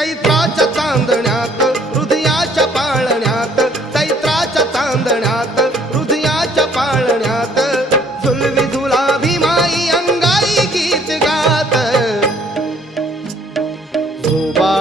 चैत्राच्या चांदण्यात हृदयाच्या पाळण्यात, चैत्राच्या चांदण्यात हृदयाच्या पाळण्यात, झुलवी झुलाभी माई अंगाई गीत गात. झोबा